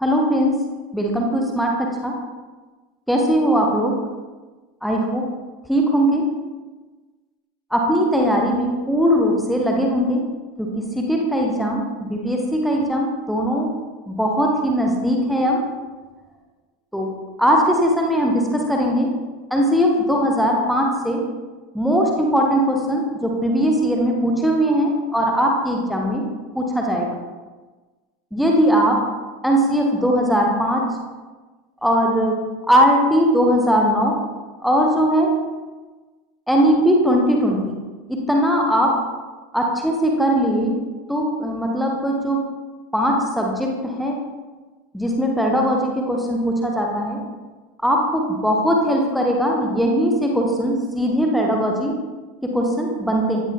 Hello friends, welcome to smart Kaksha. कैसे हो आप लोग? आई होप ठीक होंगे। अपनी तैयारी में पूर्ण रूप से लगे होंगे क्योंकि सीटेट का एग्ज़ाम, बीपीएससी का एग्ज़ाम दोनों बहुत ही नज़दीक है अब। तो आज के सेशन में हम डिस्कस करेंगे एनसीएफ 2005 से मोस्ट इम्पॉर्टेंट क्वेश्चन जो प्रीवियस ईयर में पूछे हुए हैं और आपके एग्जाम में पूछा जाएगा। यदि आप एनसीएफ 2005 और आरटी 2009 और जो है एनईपी 2020 इतना आप अच्छे से कर लिए तो मतलब जो 5 सब्जेक्ट है जिसमें पेडागोजी के क्वेश्चन पूछा जाता है आपको बहुत हेल्प करेगा। यहीं से क्वेश्चन सीधे पेडागोजी के क्वेश्चन बनते हैं।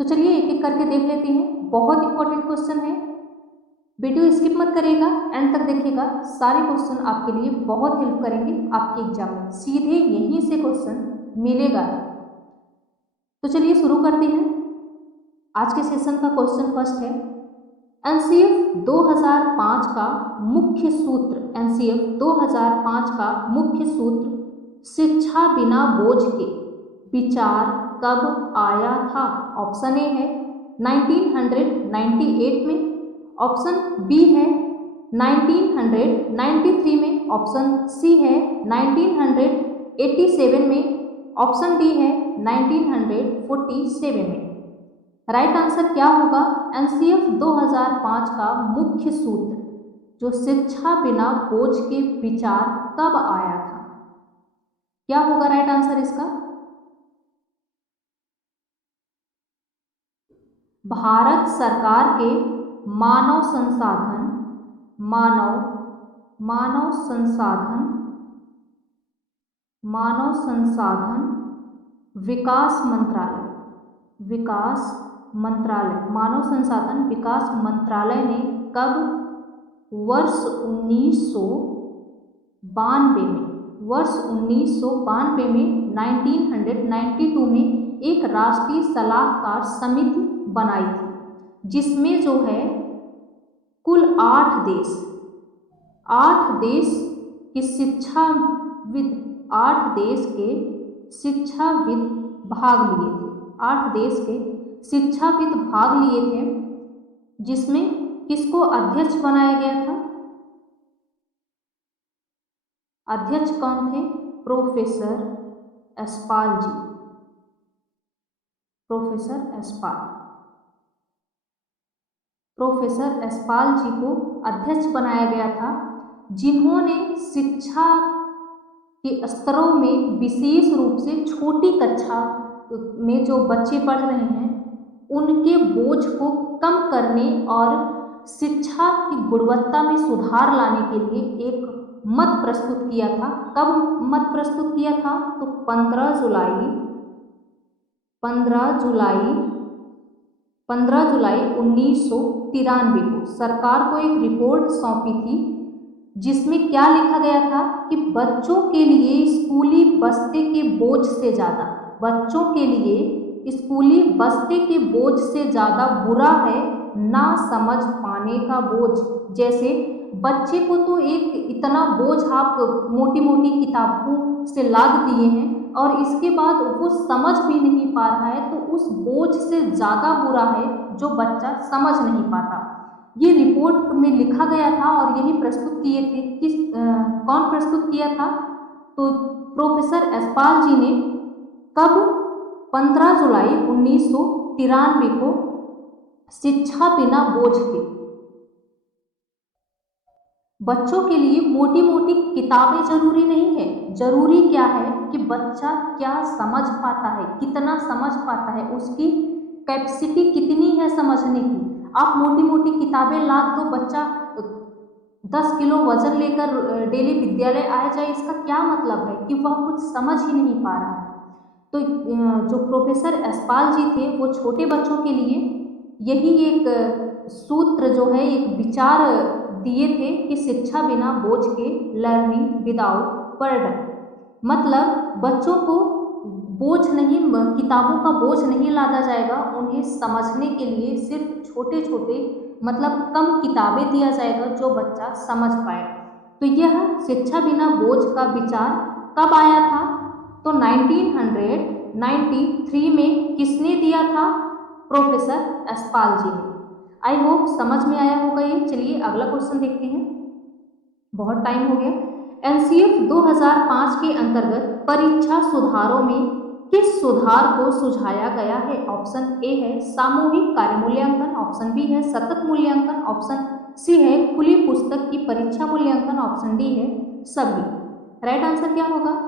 तो चलिए एक एक करके देख लेते हैं। बहुत इंपॉर्टेंट क्वेश्चन है, वीडियो स्किप मत करिएगा, एंड तक देखिएगा। सारे क्वेश्चन आपके लिए बहुत हेल्प करेंगे आपके एग्जाम में, सीधे यहीं से क्वेश्चन मिलेगा। तो चलिए शुरू करते हैं। आज के सेशन का क्वेश्चन फर्स्ट है, एनसीएफ 2005 का मुख्य सूत्र। एनसीएफ 2005 का मुख्य सूत्र शिक्षा बिना बोझ के विचार कब आया था? ऑप्शन ए है 1998 में, ऑप्शन बी है 1993 में, ऑप्शन सी है 1987 में, ऑप्शन डी है 1947 में। राइट आंसर क्या होगा? एनसीएफ 2005 का मुख्य सूत्र जो शिक्षा बिना बोझ के विचार कब आया था, क्या होगा राइट आंसर इसका? भारत सरकार के मानव संसाधन मानव संसाधन मानव संसाधन विकास मंत्रालय ने कब वर्ष 1992 में 1992 में एक राष्ट्रीय सलाहकार समिति बनाई थी जिसमें जो है कुल 8 देश के शिक्षाविद भाग लिए थे। 8 देश के शिक्षाविद भाग लिए थे जिसमें किसको अध्यक्ष बनाया गया था? अध्यक्ष कौन थे? प्रोफेसर एसपाल जी। प्रोफेसर एसपाल जी को अध्यक्ष बनाया गया था, जिन्होंने शिक्षा के स्तरों में विशेष रूप से छोटी कक्षा में जो बच्चे पढ़ रहे हैं उनके बोझ को कम करने और शिक्षा की गुणवत्ता में सुधार लाने के लिए एक मत प्रस्तुत किया था। कब मत प्रस्तुत किया था? तो 15 जुलाई 1993 को सरकार को एक रिपोर्ट सौंपी थी जिसमें क्या लिखा गया था कि बच्चों के लिए स्कूली बस्ते के बोझ से ज़्यादा बुरा है ना समझ पाने का बोझ। जैसे बच्चे को तो एक इतना बोझ आप मोटी मोटी किताबों से लाद दिए हैं और इसके बाद वो समझ भी नहीं पा रहा है, तो उस बोझ से ज़्यादा बुरा है जो बच्चा समझ नहीं पाता। ये रिपोर्ट में लिखा गया था और यही प्रस्तुत किए थे। कौन प्रस्तुत किया था? तो प्रोफेसर एसपाल जी ने कब? 15 जुलाई 1993 को शिक्षा बिना बोझ के बच्चों के लिए मोटी मोटी किताबें जरूरी नहीं है। जरूरी क्या है कि बच्चा क्या समझ पाता है, कितना समझ पाता है, उसकी कैपेसिटी कितनी है समझने की। आप मोटी मोटी किताबें लाद दो, बच्चा 10 किलो वजन लेकर डेली विद्यालय आया जाए, इसका क्या मतलब है कि वह कुछ समझ ही नहीं पा रहा है। तो जो प्रोफेसर एसपाल जी थे वो छोटे बच्चों के लिए यही एक सूत्र जो है, एक विचार दिए थे कि शिक्षा बिना बोझ के, लर्निंग विदाउट बर्डन, मतलब बच्चों को किताबों का बोझ नहीं लादा जाएगा, उन्हें समझने के लिए सिर्फ छोटे छोटे मतलब कम किताबें दिया जाएगा जो बच्चा समझ पाए। तो यह शिक्षा बिना बोझ का विचार कब आया था? तो 1993 में किसने दिया था? प्रोफेसर यशपाल जी ने। आई होप समझ में आया होगा ये। चलिए अगला क्वेश्चन देखते हैं, बहुत टाइम हो गया। एनसीएफ 2005 के अंतर्गत परीक्षा सुधारों में किस सुधार को सुझाया गया है? ऑप्शन ए है सामूहिक कार्य मूल्यांकन, ऑप्शन बी है सतत मूल्यांकन, ऑप्शन सी है खुली पुस्तक की परीक्षा मूल्यांकन, ऑप्शन डी है सभी। राइट आंसर क्या होगा?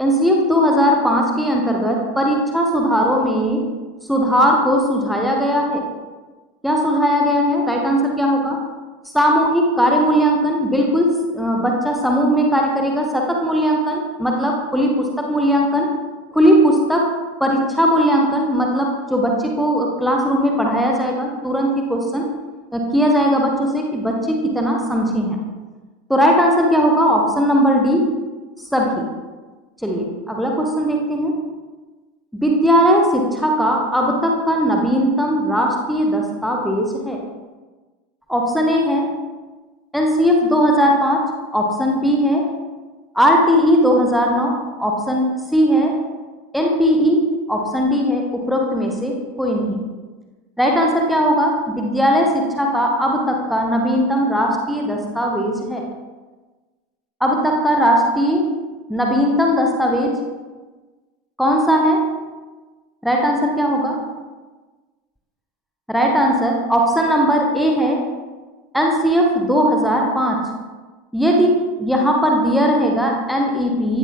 एनसीएफ 2005 के अंतर्गत परीक्षा सुधारों में सुधार को सुझाया गया है। क्या सुझाया गया है? राइट आंसर क्या होगा? सामूहिक कार्य मूल्यांकन, बिल्कुल बच्चा समूह में कार्य करेगा। सतत मूल्यांकन मतलब खुली पुस्तक मूल्यांकन, खुली पुस्तक परीक्षा मूल्यांकन मतलब जो बच्चे को क्लासरूम में पढ़ाया जाएगा तुरंत ही क्वेश्चन किया जाएगा बच्चों से कि बच्चे कितना समझे हैं। तो राइट आंसर क्या होगा? ऑप्शन नंबर डी सभी। चलिए अगला क्वेश्चन देखते हैं। विद्यालय शिक्षा का अब तक का नवीनतम राष्ट्रीय दस्तावेज है। ऑप्शन ए है एनसीएफ 2005, ऑप्शन बी है आरटीई 2009, ऑप्शन सी है एनपीई, ऑप्शन डी है उपरोक्त में से कोई नहीं। राइट आंसर क्या होगा? विद्यालय शिक्षा का अब तक का नवीनतम राष्ट्रीय दस्तावेज है। अब तक का राष्ट्रीय नवीनतम दस्तावेज कौन सा है? राइट आंसर क्या होगा? Right answer option number A है एनसीएफ 2005। यदि यहाँ पर दिया रहेगा एनईपी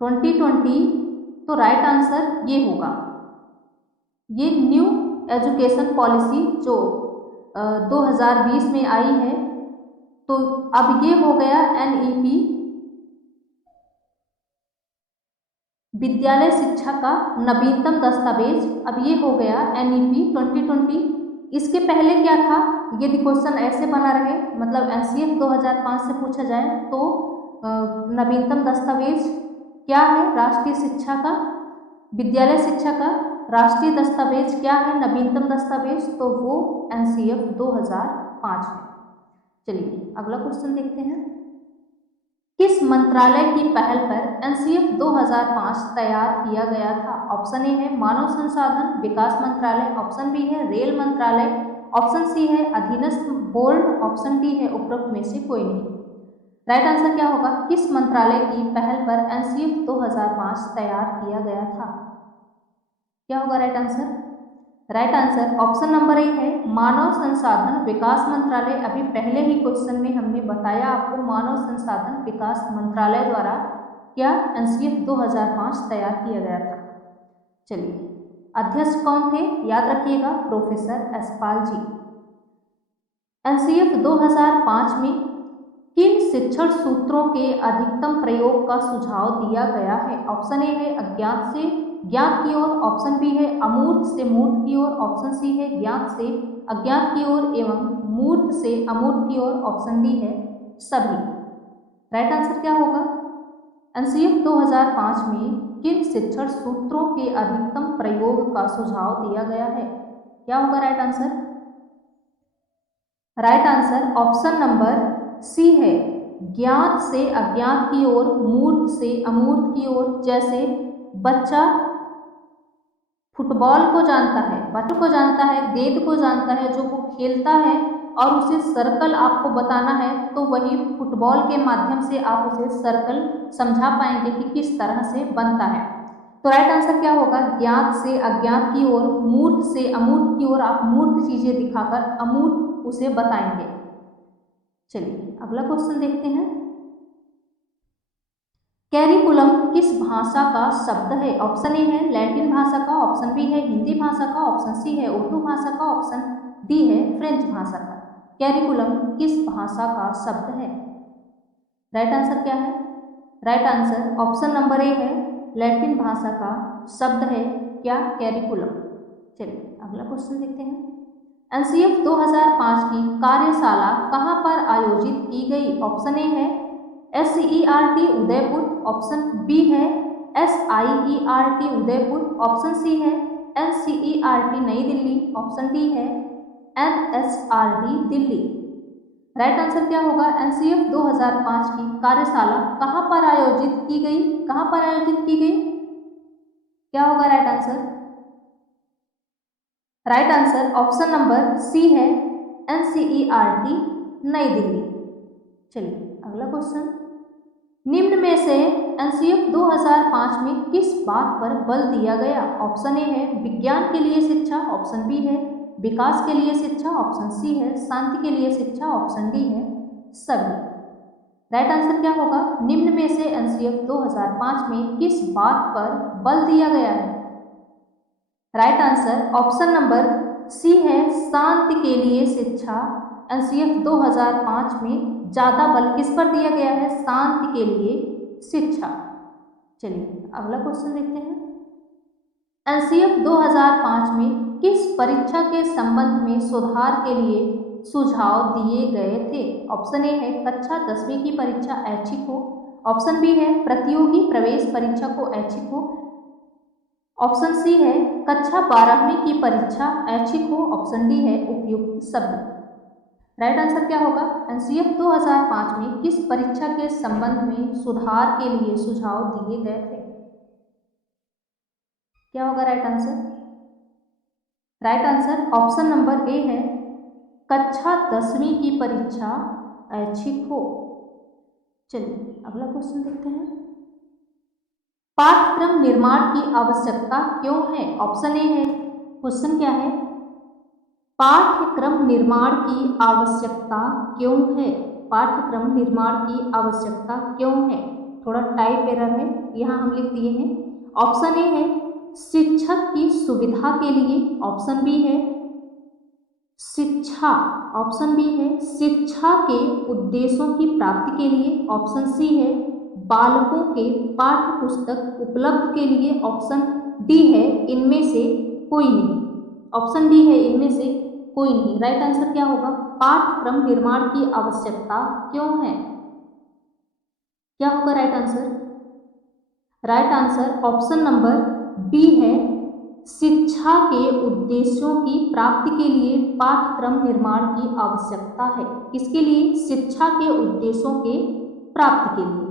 2020 तो राइट आंसर ये होगा। ये न्यू एजुकेशन पॉलिसी जो 2020 में आई है, तो अब ये हो गया एनईपी विद्यालय शिक्षा का नवीनतम दस्तावेज। अब ये हो गया एनईपी 2020। इसके पहले क्या था? यदि क्वेश्चन ऐसे बना रहे मतलब एनसीएफ 2005 से पूछा जाए तो नवीनतम दस्तावेज क्या है? राष्ट्रीय शिक्षा का, विद्यालय शिक्षा का राष्ट्रीय दस्तावेज क्या है? नवीनतम दस्तावेज, तो वो एनसीएफ 2005 है। चलिए अगला क्वेश्चन देखते हैं। किस मंत्रालय की पहल पर एनसीएफ 2005 तैयार किया गया था? ऑप्शन ए है मानव संसाधन विकास मंत्रालय, ऑप्शन बी है रेल मंत्रालय, ऑप्शन सी है अधीनस्थ बोर्ड, ऑप्शन डी है उपरोक्त में से कोई नहीं। राइट आंसर क्या होगा? किस मंत्रालय की पहल पर एनसीएफ 2005 तैयार किया गया था? क्या होगा right answer? Right answer option number A है मानव संसाधन विकास मंत्रालय। अभी पहले ही क्वेश्चन में हमने बताया आपको मानव संसाधन विकास मंत्रालय द्वारा क्या एनसीएफ 2005 तैयार किया गया था। चलिए अध्यक्ष कौन थे? याद रखिएगा प्रोफेसर यशपाल जी। एनसीएफ 2005 में किन शिक्षण सूत्रों के अधिकतम प्रयोग का सुझाव दिया गया है? ऑप्शन ए है अज्ञात से ज्ञात की ओर, ऑप्शन बी है अमूर्त से मूर्त की ओर, ऑप्शन सी है ज्ञात से अज्ञात की ओर एवं मूर्त से अमूर्त की ओर, ऑप्शन डी है सभी। राइट आंसर क्या होगा? एनसीएफ 2005 में किन शिक्षण सूत्रों के अधिकतम प्रयोग का सुझाव दिया गया है? क्या होगा right answer? Right answer option number C है ज्ञात से अज्ञात की ओर, मूर्त से अमूर्त की ओर। जैसे बच्चा फुटबॉल को जानता है, बॉल को जानता है, गेंद को जानता है, जो वो खेलता है और उसे सर्कल आपको बताना है तो वही फुटबॉल के माध्यम से आप उसे सर्कल समझा पाएंगे कि किस तरह से बनता है। तो राइट आंसर क्या होगा? ज्ञात से अज्ञात की ओर, मूर्त से अमूर्त की ओर। आप मूर्त चीजें दिखाकर अमूर्त उसे बताएंगे। चलिए अगला क्वेश्चन देखते हैं। कैरिकुलम किस भाषा का शब्द है? ऑप्शन ए है लैटिन भाषा का, ऑप्शन बी है हिंदी भाषा का, ऑप्शन सी है उर्दू भाषा का, ऑप्शन डी है फ्रेंच भाषा का। कैरिकुलम किस भाषा का शब्द है? राइट आंसर क्या है? Right answer option number A है लैटिन भाषा का शब्द है क्या? कैरिकुलम। चलिए अगला क्वेश्चन देखते हैं। एनसीएफ 2005 की कार्यशाला कहाँ पर आयोजित की गई? ऑप्शन ए है SERT उदयपुर, ऑप्शन बी है SIERT उदयपुर, ऑप्शन सी है NCERT नई दिल्ली, ऑप्शन डी है NSRD दिल्ली। राइट आंसर क्या होगा? एनसीएफ 2005 की कार्यशाला कहाँ पर आयोजित की गई? कहाँ पर आयोजित की गई? क्या होगा right answer? Right answer option number C है, NCERT नई दिल्ली। चलिए अगला क्वेश्चन, निम्न में से एनसीएफ 2005 में किस बात पर बल दिया गया? ऑप्शन ए है विज्ञान के लिए शिक्षा, ऑप्शन बी है विकास के लिए शिक्षा, ऑप्शन सी है शांति के लिए शिक्षा, ऑप्शन डी है सभी। राइट आंसर क्या होगा? निम्न में से एनसीएफ 2005 में किस बात पर बल दिया गया है? Right answer option number C है शांति के लिए शिक्षा। एनसीएफ 2005 में ज्यादा बल किस पर दिया गया है? शांति के लिए शिक्षा। चलिए अगला क्वेश्चन देखते हैं, एनसीएफ 2005 में किस परीक्षा के संबंध में सुधार के लिए सुझाव दिए गए थे? ऑप्शन ए है कक्षा 10वीं की परीक्षा ऐच्छिक हो, ऑप्शन बी है प्रतियोगी प्रवेश परीक्षा को ऐच्छिक हो, ऑप्शन सी है कक्षा 12वीं की परीक्षा ऐच्छिक हो, ऑप्शन डी है उपयुक्त सभी। राइट आंसर क्या होगा? एनसीएफ 2005 में किस परीक्षा के संबंध में सुधार के लिए सुझाव दिए गए थे? क्या होगा right answer? Right answer option number A है कक्षा 10वीं की परीक्षा ऐच्छिक हो। चलिए अगला क्वेश्चन देखते हैं, पाठ्यक्रम निर्माण की आवश्यकता क्यों है? ऑप्शन ए है, क्वेश्चन क्या है? पाठ्यक्रम निर्माण की आवश्यकता क्यों है? पाठ्यक्रम निर्माण की आवश्यकता क्यों है? थोड़ा टाइप एरर है, यहाँ हम लिख दिए हैं। ऑप्शन ए है शिक्षक की सुविधा के लिए, ऑप्शन बी है शिक्षा, ऑप्शन बी है शिक्षा के उद्देश्यों की प्राप्ति के लिए, ऑप्शन सी है बालकों के पाठ्य पुस्तक उपलब्ध के लिए, ऑप्शन डी है इनमें से कोई नहीं। ऑप्शन डी है इनमें से कोई नहीं। राइट आंसर क्या होगा? पाठ्यक्रम निर्माण की आवश्यकता क्यों है? क्या होगा right answer? Right answer option number B है शिक्षा के उद्देश्यों की प्राप्ति के लिए पाठ्यक्रम निर्माण की आवश्यकता है। किसके लिए? शिक्षा के उद्देश्यों के प्राप्ति के लिए।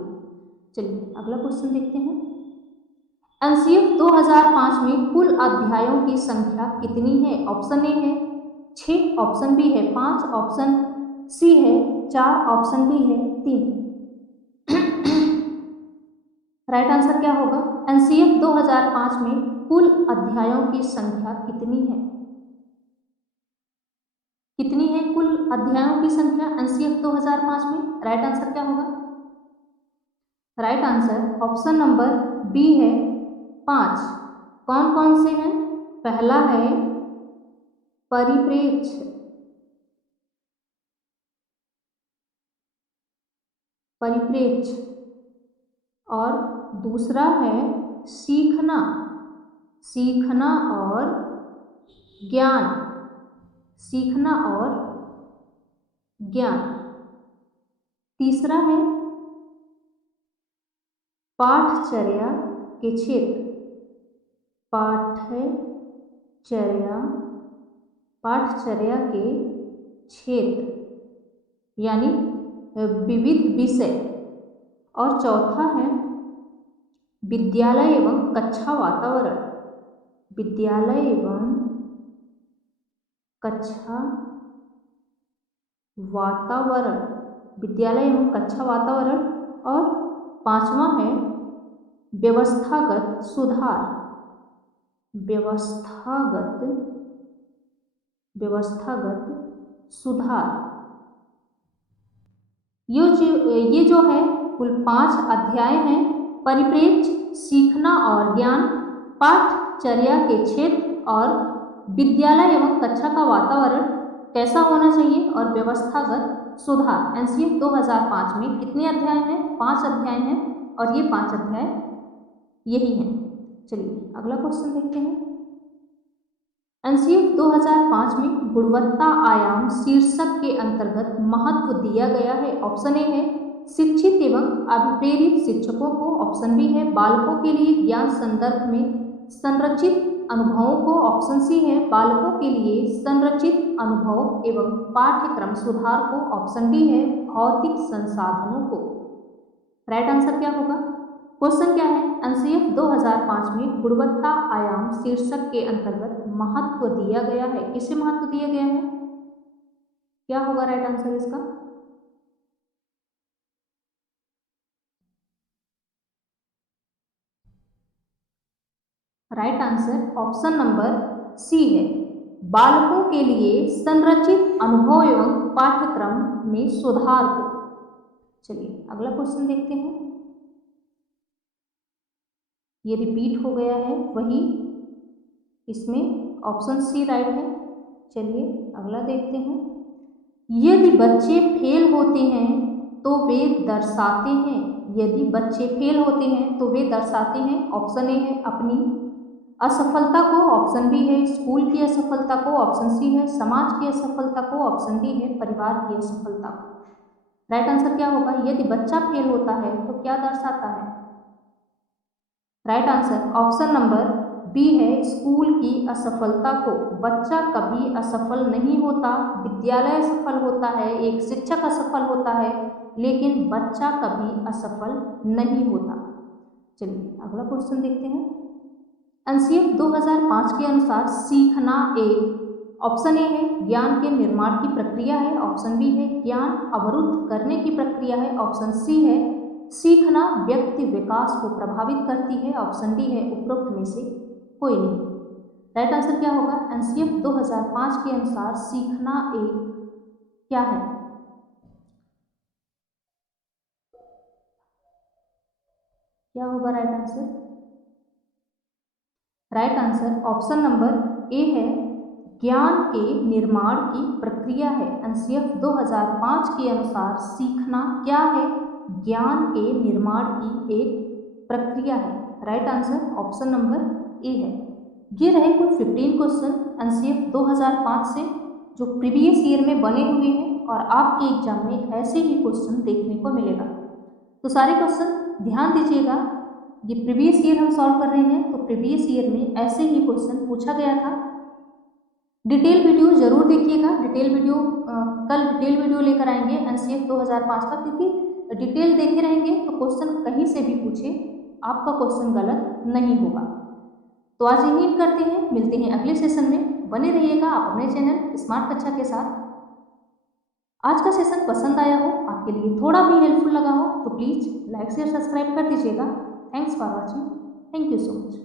चलिए अगला क्वेश्चन देखते हैं, एनसीएफ 2005 में कुल अध्यायों की संख्या कितनी है? ऑप्शन ए है 6, ऑप्शन बी है 5, ऑप्शन सी है 4, ऑप्शन डी है 3। राइट आंसर क्या होगा? एनसीएफ 2005 में कुल अध्यायों की संख्या कितनी है? कितनी है कुल अध्यायों की संख्या एनसीएफ 2005 में? राइट आंसर क्या होगा? Right answer option number B है 5। कौन कौन से हैं? पहला है परिप्रेक्ष्य, परिप्रेक्ष्य, और दूसरा है सीखना, सीखना और ज्ञान, सीखना और ज्ञान। तीसरा है पाठचर्या के क्षेत्र, पाठचर्या, पाठचर्या के क्षेत्र यानी विविध विषय। और चौथा है विद्यालय एवं कक्षा वातावरण, विद्यालय एवं कक्षा वातावरण, विद्यालय एवं कक्षा वातावरण। और पांचवा है व्यवस्थागत सुधार, व्यवस्थागत, व्यवस्थागत सुधार। ये जो है कुल 5 अध्याय हैं, परिप्रेक्ष्य, सीखना और ज्ञान, पाठचर्या के क्षेत्र और विद्यालय एवं कक्षा का वातावरण कैसा होना चाहिए और व्यवस्थागत सुधार। एनसीएफ 2005 में कितने अध्याय हैं? 5 अध्याय हैं और ये 5 अध्याय यही हैं। चलिए अगला क्वेश्चन देखते हैं, एनसीएफ 2005 में गुणवत्ता आयाम शीर्षक के अंतर्गत महत्व दिया गया है। ऑप्शन ए है शिक्षित एवं अभिप्रेरित शिक्षकों को, ऑप्शन बी है बालकों के लिए ज्ञान संदर्भ में संरचित अनुभवों को ऑप्शन सी है बालकों के लिए संरचित अनुभव एवं पाठ्यक्रम सुधार को ऑप्शन डी है भौतिक संसाधनों को। राइट आंसर क्या होगा? क्वेश्चन क्या है? एनसीएफ 2005 में गुणवत्ता आयाम शीर्षक के अंतर्गत महत्व दिया गया है। किसे महत्व दिया गया है? क्या होगा राइट आंसर इसका? Right answer option number C है बालकों के लिए संरचित अनुभव एवं पाठ्यक्रम में सुधार को। चलिए अगला क्वेश्चन देखते हैं। ये रिपीट हो गया है वही, इसमें ऑप्शन सी राइट है। चलिए अगला देखते हैं। यदि बच्चे फेल होते हैं तो वे दर्शाते हैं। यदि बच्चे फेल होते हैं तो वे दर्शाते हैं। ऑप्शन ए है अपनी असफलता को, ऑप्शन बी है स्कूल की असफलता को, ऑप्शन सी है समाज की असफलता को, ऑप्शन डी है परिवार की असफलता को। राइट आंसर क्या होगा? यदि बच्चा फेल होता है तो क्या दर्शाता है? Right answer option number B है स्कूल की असफलता को। बच्चा कभी असफल नहीं होता, विद्यालय असफल होता है, एक शिक्षक असफल होता है, लेकिन बच्चा कभी असफल नहीं होता। चलिए अगला क्वेश्चन देखते हैं। एनसीएफ 2005 के अनुसार सीखना एक, ऑप्शन ए है ज्ञान के निर्माण की प्रक्रिया है, ऑप्शन बी है ज्ञान अवरुद्ध करने की प्रक्रिया है, ऑप्शन सी है सीखना व्यक्ति विकास को प्रभावित करती है, ऑप्शन डी है उपरोक्त में से कोई नहीं। राइट आंसर क्या होगा? एनसीएफ 2005 के अनुसार सीखना एक क्या है? क्या होगा right answer? Right answer option number A है ज्ञान के निर्माण की प्रक्रिया है। एनसीएफ 2005 के अनुसार सीखना क्या है? ज्ञान के निर्माण की एक प्रक्रिया है। Right answer option number A है। ये रहे कुल 15 क्वेश्चन एनसीएफ 2005 से जो प्रीवियस ईयर में बने हुए हैं और आपके एग्जाम में ऐसे ही क्वेश्चन देखने को मिलेगा। तो सारे क्वेश्चन ध्यान दीजिएगा, ये प्रीवियस ईयर हम सॉल्व कर रहे हैं, तो प्रीवियस ईयर में ऐसे ही क्वेश्चन पूछा गया था। डिटेल वीडियो जरूर देखिएगा, डिटेल वीडियो कल डिटेल वीडियो लेकर आएंगे एनसीएफ 2005 का, क्योंकि डिटेल देखे रहेंगे तो क्वेश्चन कहीं से भी पूछे आपका क्वेश्चन गलत नहीं होगा। तो आज यही करते हैं, मिलते हैं अगले सेशन में। बने रहिएगा आप अपने चैनल स्मार्ट कक्षा के साथ। आज का सेशन पसंद आया हो, आपके लिए थोड़ा भी हेल्पफुल लगा हो तो प्लीज़ लाइक शेयर सब्सक्राइब कर दीजिएगा। Thanks for watching. Thank you so much.